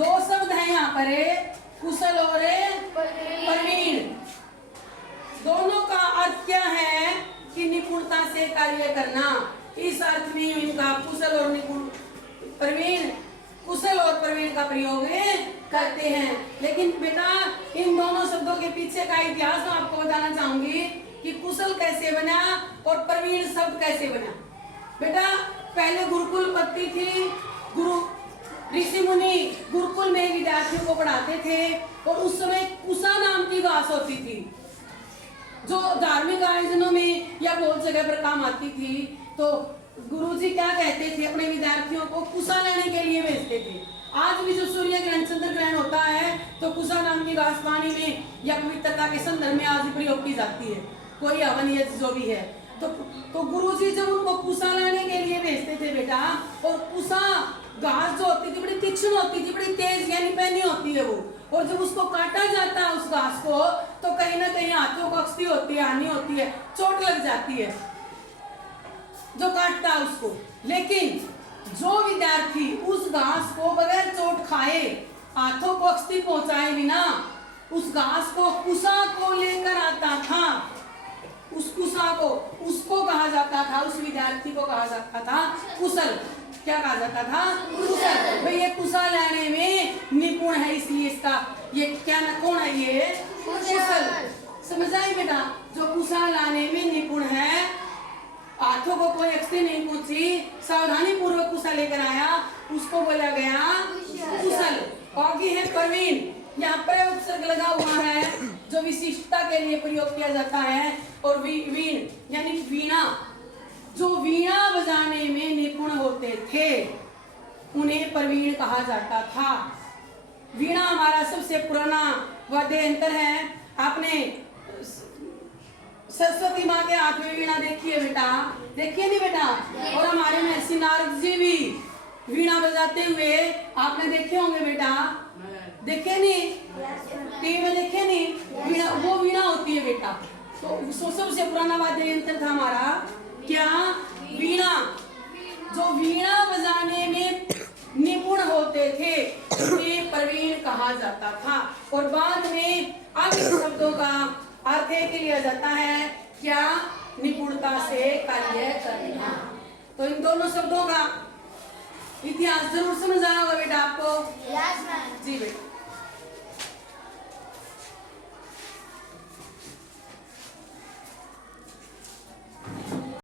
दो शब्द हैं यहाँ पर, कुशल और प्रवीण। दोनों का अर्थ क्या है कि निपुणता से कार्य करना। इस अर्थ में इनका कुशल और प्रवीण, कुशल और प्रवीण का प्रयोग करते हैं। लेकिन बेटा इन दोनों शब्दों के पीछे का इतिहास मैं आपको बताना चाहूंगी कि कुशल कैसे बना और प्रवीण शब्द कैसे बना। बेटा पहले गुरुकुल पद्धति थी, गुरु ऋषि मुनि गुरुकुल में विद्यार्थियों को पढ़ाते थे और उस समय कुशा नाम की घास होती थी जो धार्मिक आयोजनों में या बहुत जगह पर काम आती थी। तो गुरुजी क्या कहते थे, अपने विद्यार्थियों को कुशा लेने के लिए भेजते थे। आज भी जो सूर्य ग्रहण चंद्र ग्रहण होता है तो कुशा नाम की घास पानी में या पवित्रता के संदर्भ में आज प्रयोग की जाती है, कोई हवन या जो भी है। तो गुरुजी जब उनको कुशा लाने के लिए भेजते थे बेटा, और कुशा घास जो होती थी बड़ी तीक्ष्ण होती थी, बड़ी तेज यानी पैनी होती है वो, और जब उसको काटा जाता है उस घास को तो कहीं ना कहीं हाथों को क्षति होती है, हानि होती है, चोट लग जाती है जो काटता है उसको। लेकिन जो विद्यार्थी उस घास को बगैर चोट खाए, हाथों को क्षति पहुंचाए बिना उस घास को कुशा को लेकर आता था, उस कुशा को उसको कहा जाता था, उस विद्यार्थी को कहा जाता था कुशल। क्या कहा जाता था? कुशल। भाई ये कुशा लाने में निपुण है, इसलिए इसका ये क्या ना कौन है, ये कुशल। समझ आई बेटा? जो कुशा लाने में निपुण है, हाथों को कोई क्षति नहीं पहुंची, सावधानी पूर्वक कुशा लेकर आया, उसको बोला गया कुशल। आगे है प्रवीण, यहाँ पर उपसर्ग लगा हुआ है जो विशिष्टता के लिए प्रयोग किया जाता है। और वीण यानी वीणा, जो वीणा बजाने में निपुण होते थे उन्हें प्रवीण कहा जाता था। वीणा हमारा सबसे पुराना वाद्य यंत्र है। आपने सरस्वती माँ के हाथ में वीणा देखी है बेटा? देखिए नहीं बेटा? और हमारे महर्षि नारद जी भी वीणा बजाते हुए आपने देखे होंगे बेटा? देखे नहीं? टीवी में देखे नहीं? वीणा, वो वीणा होती है बेटा। तो सबसे पुराना वाद्य यंत्र था हमारा क्या? वीणा। जो वीणा बजाने में निपुण होते थे उन्हें प्रवीण कहा जाता था। और बाद में अन्य शब्दों का अर्थ के लिया जाता है क्या? निपुणता से कार्य करना। तो इन दोनों शब्दों का इतिहास जरूर समझ आया होगा बेटा आपको? जी बेटा।